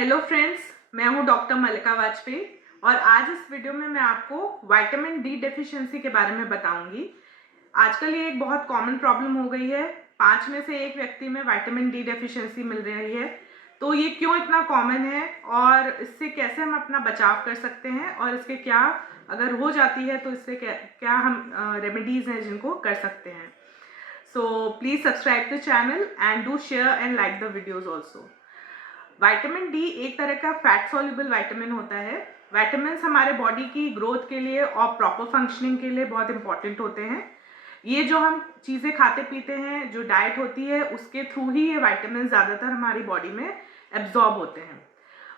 Hello friends, मैं हूं doctor मल्लिका वाजपेयी और आज इस वीडियो में मैं आपको विटामिन डी डेफिशिएंसी के बारे में बताऊंगी। आजकल ये एक बहुत कॉमन प्रॉब्लम हो गई है। 5 में से 1 व्यक्ति में विटामिन डी डेफिशिएंसी मिल रही है। तो ये क्यों इतना कॉमन है और इससे कैसे हम अपना बचाव कर सकते हैं और इसके क्या, अगर हो जाती है तो इससे क्या क्या हम रेमेडीज हैं जिनको कर सकते हैं। So please subscribe the channel and do share and like the videos also. Vitamin D एक तरह का फैट सॉल्युबल विटामिन होता है। विटामिन्स हमारे बॉडी की ग्रोथ के लिए और प्रॉपर फंक्शनिंग के लिए बहुत इंपॉर्टेंट होते हैं। ये जो हम चीज़ें खाते पीते हैं, जो डाइट होती है, उसके थ्रू ही ये विटामिन ज़्यादातर हमारी बॉडी में एब्जॉर्ब होते हैं।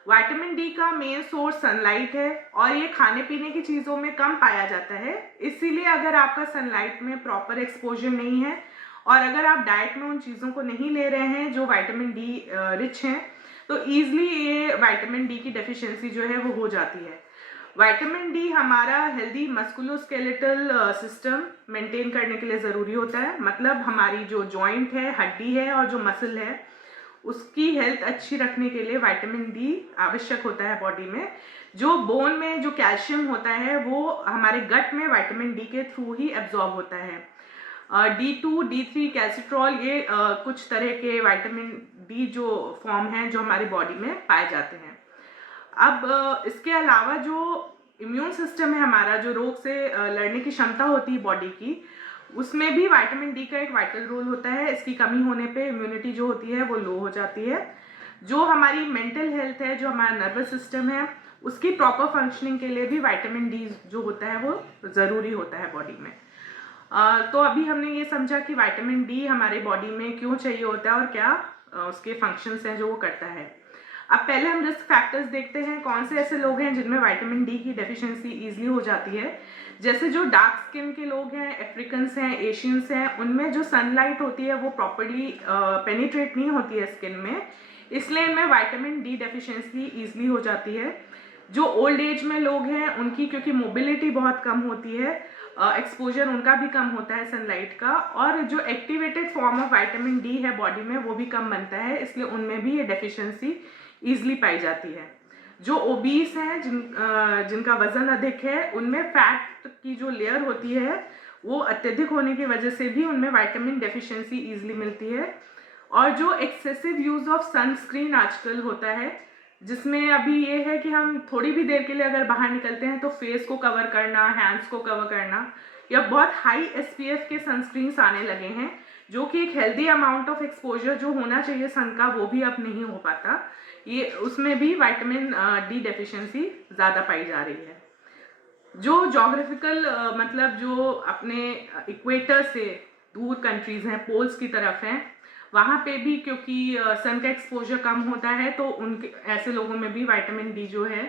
विटामिन डी का मेन सोर्स सनलाइट है और ये खाने पीने की चीज़ों में कम पाया जाता है। इसीलिए अगर आपका सनलाइट में प्रॉपर एक्सपोजर नहीं है और अगर आप डाइट में उन चीज़ों को नहीं ले रहे हैं जो विटामिन डी रिच हैं, तो ईजिली ये विटामिन डी की डेफिशिएंसी जो है वो हो जाती है। विटामिन डी हमारा हेल्दी मस्कुलोस्केलेटल सिस्टम मेंटेन करने के लिए ज़रूरी होता है। मतलब हमारी जो जॉइंट है, हड्डी है और जो मसल है, उसकी हेल्थ अच्छी रखने के लिए विटामिन डी आवश्यक होता है बॉडी में। जो बोन में जो कैल्शियम होता है वो हमारे गट में विटामिन डी के थ्रू ही एब्जॉर्ब होता है। D2, D3 कैल्सिट्रॉल, ये कुछ तरह के विटामिन डी जो फॉर्म हैं जो हमारी बॉडी में पाए जाते हैं। अब इसके अलावा जो इम्यून सिस्टम है हमारा, जो रोग से लड़ने की क्षमता होती है बॉडी की, उसमें भी विटामिन डी का एक वाइटल रोल होता है। इसकी कमी होने पे इम्यूनिटी जो होती है वो लो हो जाती है। जो हमारी मेंटल हेल्थ है, जो हमारा नर्वस सिस्टम है, उसकी प्रॉपर फंक्शनिंग के लिए भी विटामिन डी जो होता है वो ज़रूरी होता है बॉडी में। तो अभी हमने ये समझा कि विटामिन डी हमारे बॉडी में क्यों चाहिए होता है और क्या उसके फंक्शंस हैं जो वो करता है। अब पहले हम रिस्क फैक्टर्स देखते हैं, कौन से ऐसे लोग हैं जिनमें विटामिन डी की डेफिशिएंसी ईजिली हो जाती है। जैसे जो डार्क स्किन के लोग हैं, अफ्रीकन्स हैं, एशियंस हैं, उनमें जो सनलाइट होती है वो प्रॉपरली पेनिट्रेट नहीं होती है स्किन में, इसलिए इनमें विटामिन डी डेफिशिएंसी ईजिली हो जाती है। जो ओल्ड एज में लोग हैं उनकी, क्योंकि मोबिलिटी बहुत कम होती है, एक्सपोजर उनका भी कम होता है सनलाइट का, और जो activated form of vitamin D है बॉडी में वो भी कम बनता है, इसलिए उनमें भी ये डेफिशिएंसी ईजिली पाई जाती है। जो ओबीस हैं, जिनका वजन अधिक है, उनमें फैट की जो लेयर होती है वो अत्यधिक होने की वजह से भी उनमें विटामिन डेफिशिएंसी ईजिली मिलती है। और जो एक्सेसिव यूज ऑफ सनस्क्रीन आजकल होता है, जिसमें अभी ये है कि हम थोड़ी भी देर के लिए अगर बाहर निकलते हैं तो फेस को कवर करना, हैंड्स को कवर करना, या बहुत हाई एसपीएफ के सनस्क्रीन्स आने लगे हैं, जो कि एक हेल्दी अमाउंट ऑफ एक्सपोजर जो होना चाहिए सन का वो भी अब नहीं हो पाता। ये उसमें भी विटामिन डी डेफिशिएंसी ज़्यादा पाई जा रही है। जो जोग्राफिकल मतलब जो अपने इक्वेटर से दूर कंट्रीज़ हैं, पोल्स की तरफ हैं, वहाँ पे भी क्योंकि सन का एक्सपोजर कम होता है तो उनके ऐसे लोगों में भी विटामिन डी जो है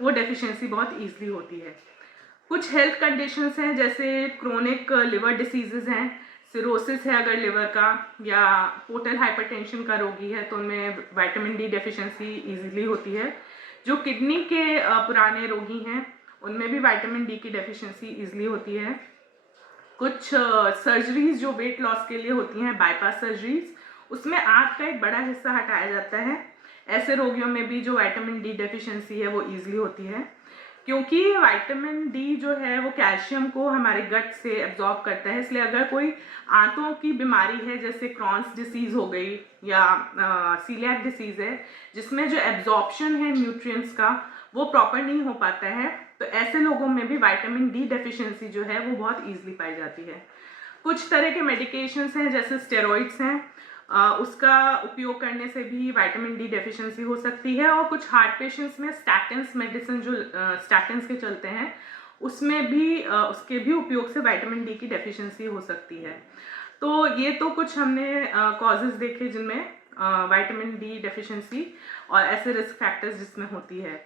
वो डेफिशिएंसी बहुत ईजिली होती है। कुछ हेल्थ कंडीशंस हैं, जैसे क्रोनिक लिवर डिसीजेज हैं, सिरोसिस है अगर लिवर का, या पोर्टल हाइपरटेंशन का रोगी है तो उनमें विटामिन डी डेफिशिएंसी ईजिली होती है। जो किडनी के पुराने रोगी हैं उनमें भी विटामिन डी की डेफिशिएंसी ईजिली होती है। कुछ सर्जरीज जो वेट लॉस के लिए होती हैं, बाईपास सर्जरीज, उसमें आंत का एक बड़ा हिस्सा हटाया जाता है। ऐसे रोगियों में भी जो विटामिन डी डेफिशिएंसी है वो ईजिली होती है, क्योंकि विटामिन डी जो है वो कैल्शियम को हमारे गट से एब्जॉर्ब करता है। इसलिए अगर कोई आंतों की बीमारी है, जैसे क्रॉन्स डिसीज़ हो गई या सीलियाक डिसीज़ है, जिसमें जो एब्जॉर्प्शन है न्यूट्रिएंट्स का वो प्रॉपर नहीं हो पाता है, तो ऐसे लोगों में भी विटामिन डी डेफिशिएंसी जो है वो बहुत ईजिली पाई जाती है। कुछ तरह के मेडिकेशंस हैं, जैसे स्टेरॉइड्स हैं, उसका उपयोग करने से भी विटामिन डी डेफिशिएंसी हो सकती है। और कुछ हार्ट पेशेंट्स में स्टैटिन्स मेडिसिन जो स्टैटिन्स के चलते हैं, उसमें भी उसके भी उपयोग से विटामिन डी की डेफिशिएंसी हो सकती है। तो ये तो कुछ हमने कॉजेज़ देखे जिनमें विटामिन डी डेफिशिएंसी और ऐसे रिस्क फैक्टर्स जिसमें होती है।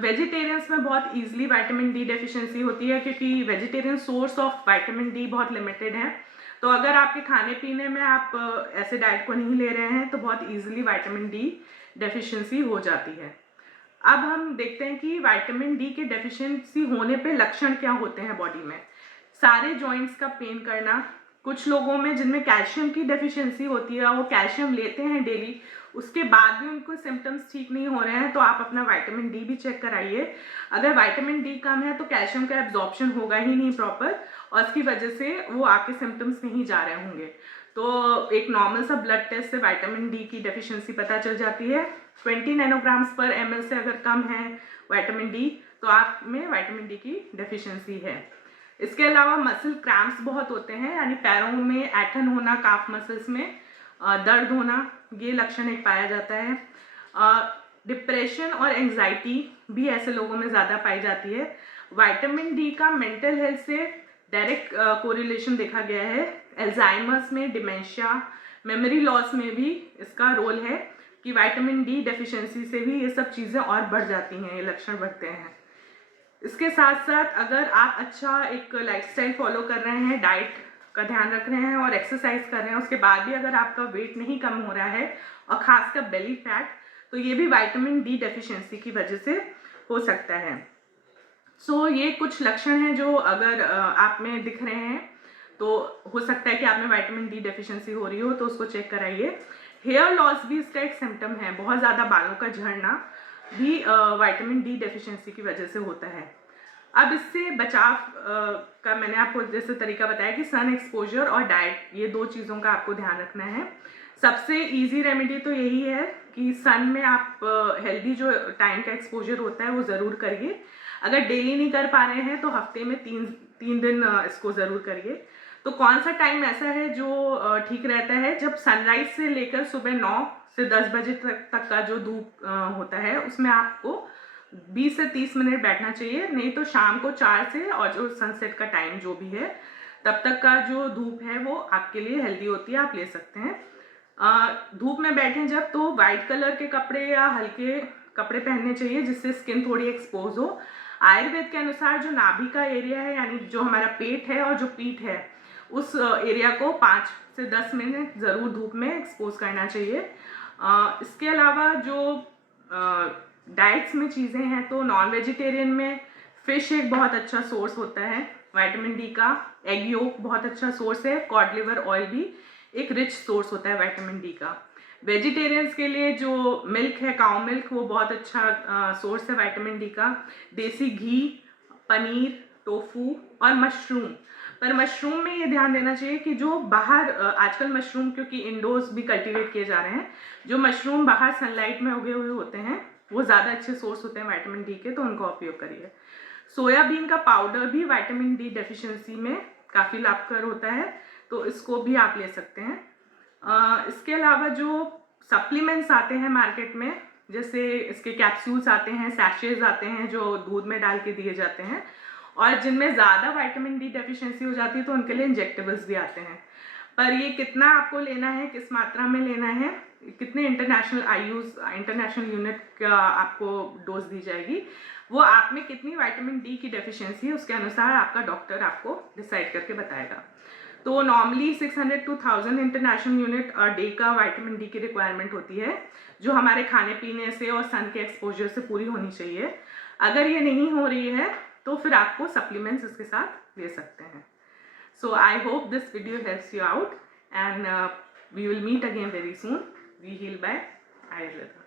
वेजिटेरियंस में बहुत ईजिली विटामिन डी डेफिशिएंसी होती है, क्योंकि vegetarian source of vitamin D बहुत लिमिटेड है। तो अगर आपके खाने पीने में आप ऐसे डाइट को नहीं ले रहे हैं तो बहुत ईजिली विटामिन डी डेफिशिएंसी हो जाती है। अब हम देखते हैं कि विटामिन डी के डेफिशिएंसी होने पे लक्षण क्या होते हैं बॉडी में। सारे जॉइंट्स का पेन करना, कुछ लोगों में जिनमें कैल्शियम की डेफिशिएंसी होती है, वो कैल्शियम लेते हैं डेली, उसके बाद भी उनको सिम्टम्स ठीक नहीं हो रहे हैं, तो आप अपना विटामिन डी भी चेक कराइए। अगर विटामिन डी कम है तो कैल्शियम का एब्जॉर्प्शन होगा ही नहीं प्रॉपर, और इसकी वजह से वो आपके सिम्टम्स नहीं जा रहे होंगे। तो एक नॉर्मल सा ब्लड टेस्ट से विटामिन डी की डेफिशिएंसी पता चल जाती है। 20 नैनोग्राम्स पर ml से अगर कम है विटामिन डी, तो आप में विटामिन डी की डेफिशिएंसी है। इसके अलावा मसल क्रैम्प्स बहुत होते हैं, यानी पैरों में ऐठन होना, काफ मसल्स में दर्द होना, ये लक्षण एक पाया जाता है। डिप्रेशन और एंजाइटी भी ऐसे लोगों में ज़्यादा पाई जाती है। विटामिन डी का मेंटल हेल्थ से डायरेक्ट कोरिलेशन देखा गया है। अल्जाइमर्स में, डिमेंशिया, मेमोरी लॉस में भी इसका रोल है कि विटामिन डी डेफिशिएंसी से भी ये सब चीज़ें और बढ़ जाती हैं, ये लक्षण बढ़ते हैं। इसके साथ साथ अगर आप अच्छा एक लाइफस्टाइल फॉलो कर रहे हैं, डाइट का ध्यान रख रहे हैं और एक्सरसाइज कर रहे हैं, उसके बाद भी अगर आपका वेट नहीं कम हो रहा है और खासकर बेली फैट, तो ये भी विटामिन डी डेफिशिएंसी की वजह से हो सकता है। सो ये कुछ लक्षण हैं जो अगर आप में दिख रहे हैं तो हो सकता है कि आप में विटामिन डी डेफिशिएंसी हो रही हो, तो उसको चेक कराइए। हेयर लॉस भी इसका एक सिम्टम है, बहुत ज़्यादा बालों का झड़ना भी विटामिन डी डेफिशिएंसी की वजह से होता है। अब इससे बचाव का मैंने आपको जैसे तरीका बताया कि सन एक्सपोजर और डाइट, ये दो चीज़ों का आपको ध्यान रखना है। सबसे इजी रेमेडी तो यही है कि सन में आप हेल्दी जो टाइम का एक्सपोजर होता है वो ज़रूर करिए। अगर डेली नहीं कर पा रहे हैं तो हफ्ते में तीन दिन इसको ज़रूर करिए। तो कौन सा टाइम ऐसा है जो ठीक रहता है? जब सनराइज से लेकर सुबह 9 से 10 बजे तक का जो धूप होता है, उसमें आपको 20 से 30 मिनट बैठना चाहिए। नहीं तो शाम को 4 से और जो सनसेट का टाइम जो भी है तब तक का जो धूप है वो आपके लिए हेल्दी होती है, आप ले सकते हैं। धूप में बैठें जब, तो वाइट कलर के कपड़े या हल्के कपड़े पहनने चाहिए जिससे स्किन थोड़ी एक्सपोज हो। आयुर्वेद के अनुसार जो नाभि का एरिया है, यानी जो हमारा पेट है और जो पीठ है, उस एरिया को 5 से 10 मिनट ज़रूर धूप में एक्सपोज करना चाहिए। इसके अलावा जो डाइट्स में चीज़ें हैं, तो नॉन वेजिटेरियन में फ़िश एक बहुत अच्छा सोर्स होता है विटामिन डी का। एग योक बहुत अच्छा सोर्स है। कॉड लिवर ऑयल भी एक रिच सोर्स होता है विटामिन डी का। वेजिटेरियंस के लिए जो मिल्क है, काउ मिल्क, वो बहुत अच्छा सोर्स है विटामिन डी का। देसी घी, पनीर, टोफू और मशरूम। पर मशरूम में ये ध्यान देना चाहिए कि जो बाहर आजकल मशरूम, क्योंकि इंडोर्स भी कल्टीवेट किए जा रहे हैं, जो मशरूम बाहर सनलाइट में उगे हुए होते हैं वो ज़्यादा अच्छे सोर्स होते हैं विटामिन डी के, तो उनका उपयोग करिए। सोयाबीन का पाउडर भी विटामिन डी डेफिशिएंसी में काफ़ी लाभकर होता है, तो इसको भी आप ले सकते हैं। इसके अलावा जो सप्लीमेंट्स आते हैं मार्केट में, जैसे इसके कैप्सूल्स आते हैं, सैशेज आते हैं जो दूध में डाल के दिए जाते हैं, और जिनमें ज़्यादा विटामिन डी डेफिशिएंसी हो जाती है तो उनके लिए इंजेक्टेबल्स भी आते हैं। पर ये कितना आपको लेना है, किस मात्रा में लेना है, कितने इंटरनेशनल यूनिट का आपको डोज दी जाएगी, वो आप में कितनी विटामिन डी की डेफिशिएंसी है उसके अनुसार आपका डॉक्टर आपको डिसाइड करके बताएगा। तो normally 600 to 1000 international unit day का विटामिन डी की रिक्वायरमेंट होती है, जो हमारे खाने पीने से और सन के एक्सपोजर से पूरी होनी चाहिए। अगर ये नहीं हो रही है तो फिर आपको सप्लीमेंट्स इसके साथ ले सकते हैं। So I hope this video helps you out, and we will meet again very soon. We heal by Ayurveda.